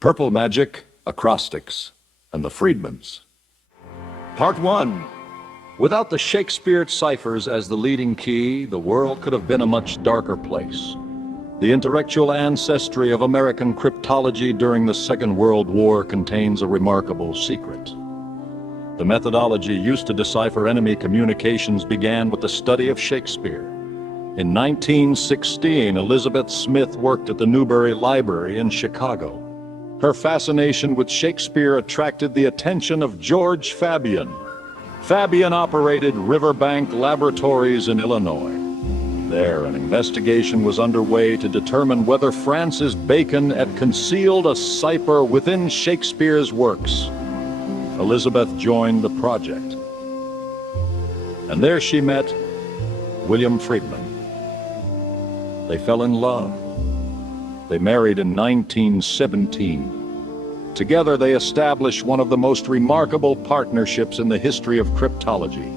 Purple Magic, Acrostics, and the Friedmans. Part 1. Without the Shakespeare ciphers as the leading key, the world could have been a much darker place. The intellectual ancestry of American cryptology during the Second World War contains a remarkable secret. The methodology used to decipher enemy communications began with the study of Shakespeare. In 1916, Elizabeth Smith worked at the Newberry Library in Chicago. Her fascination with Shakespeare attracted the attention of George Fabyan. Fabyan operated Riverbank Laboratories in Illinois. There, an investigation was underway to determine whether Francis Bacon had concealed a cipher within Shakespeare's works. Elizabeth joined the project. And there she met William Friedman. They fell in love. They married in 1917. Together they established one of the most remarkable partnerships in the history of cryptology.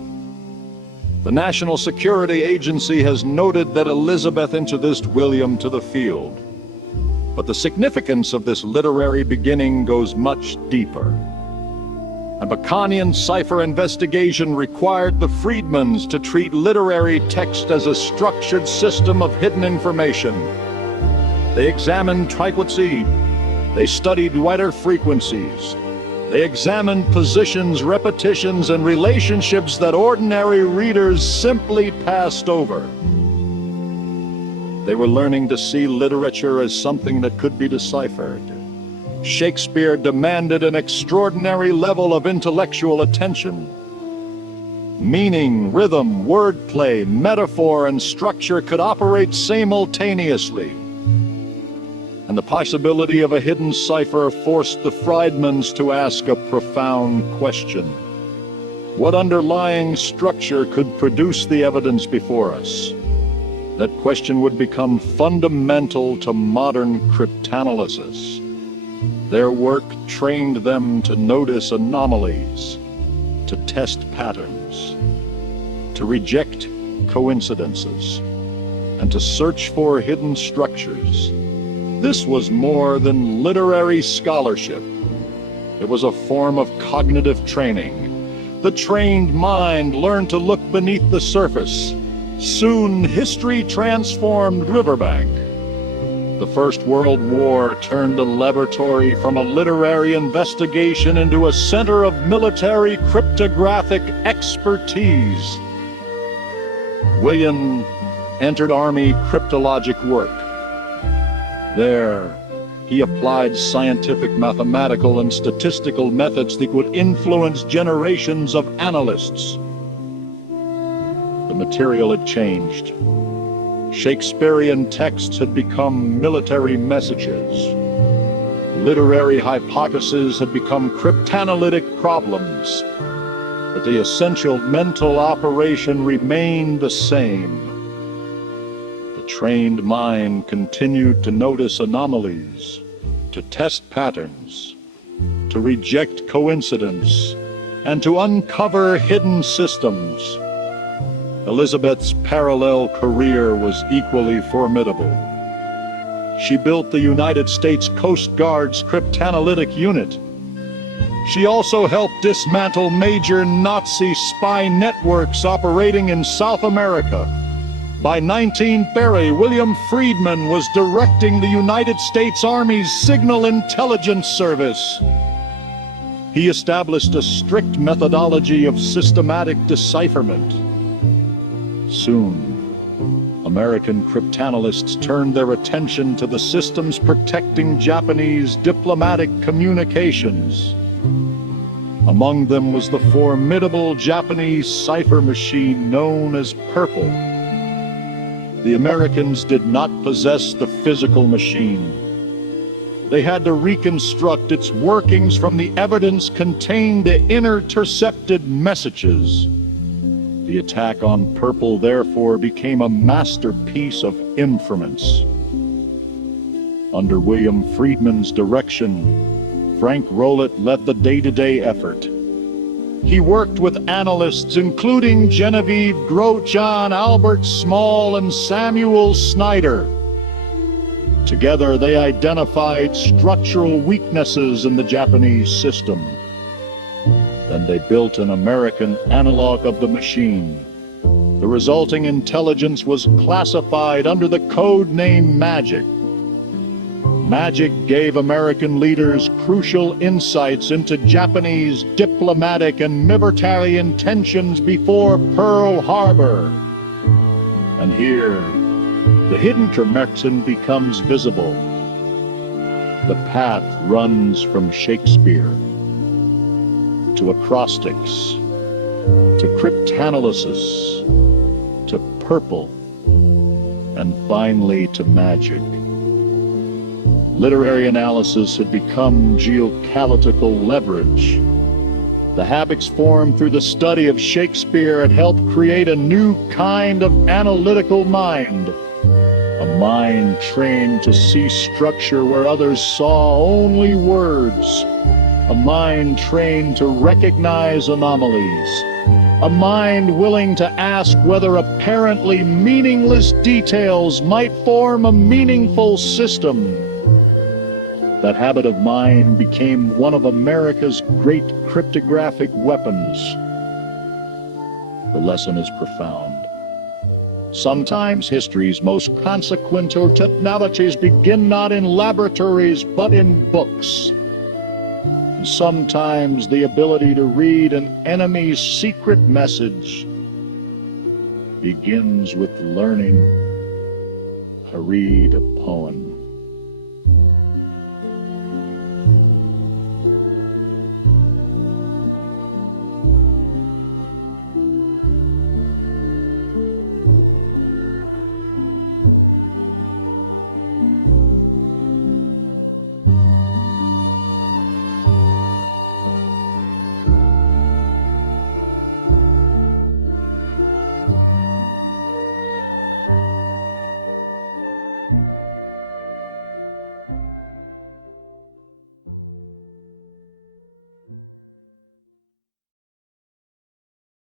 The National Security Agency has noted that Elizabeth introduced William to the field. But the significance of this literary beginning goes much deeper. A Baconian cipher investigation required the Friedmans to treat literary text as a structured system of hidden information. They examined triquetry, they studied writer frequencies, they examined positions, repetitions, and relationships that ordinary readers simply passed over. They were learning to see literature as something that could be deciphered. Shakespeare demanded an extraordinary level of intellectual attention. Meaning, rhythm, wordplay, metaphor, and structure could operate simultaneously. And the possibility of a hidden cipher forced the Friedmans to ask a profound question. What underlying structure could produce the evidence before us? That question would become fundamental to modern cryptanalysis. Their work trained them to notice anomalies, to test patterns, to reject coincidences, and to search for hidden structures. This was more than literary scholarship. It was a form of cognitive training. The trained mind learned to look beneath the surface. Soon, history transformed Riverbank. The First World War turned the laboratory from a literary investigation into a center of military cryptographic expertise. William entered Army cryptologic work. There, he applied scientific, mathematical, and statistical methods that would influence generations of analysts. The material had changed. Shakespearean texts had become military messages. Literary hypotheses had become cryptanalytic problems. But the essential mental operation remained the same. The trained mind continued to notice anomalies, to test patterns, to reject coincidence, and to uncover hidden systems. Elizabeth's parallel career was equally formidable. She built the United States Coast Guard's cryptanalytic unit. She also helped dismantle major Nazi spy networks operating in South America. By 1930, William Friedman was directing the United States Army's Signal Intelligence Service. He established a strict methodology of systematic decipherment. Soon, American cryptanalysts turned their attention to the systems protecting Japanese diplomatic communications. Among them was the formidable Japanese cipher machine known as Purple. The Americans did not possess the physical machine. They had to reconstruct its workings from the evidence contained in intercepted messages. The attack on Purple, therefore, became a masterpiece of inference. Under William Friedman's direction, Frank Rowlett led the day-to-day effort. He worked with analysts including Genevieve Grochon, Albert Small, and Samuel Snyder. Together, they identified structural weaknesses in the Japanese system. Then they built an American analog of the machine. The resulting intelligence was classified under the code name Magic. Magic gave American leaders crucial insights into Japanese diplomatic and military intentions before Pearl Harbor. And here, the hidden connection becomes visible. The path runs from Shakespeare to acrostics, to cryptanalysis, to purple, and finally to magic. Literary analysis had become geopolitical leverage. The habits formed through the study of Shakespeare had helped create a new kind of analytical mind, a mind trained to see structure where others saw only words, a mind trained to recognize anomalies, a mind willing to ask whether apparently meaningless details might form a meaningful system. That habit of mind became one of America's great cryptographic weapons. The lesson is profound. Sometimes history's most consequential technologies begin not in laboratories, but in books. Sometimes the ability to read an enemy's secret message begins with learning to read a poem.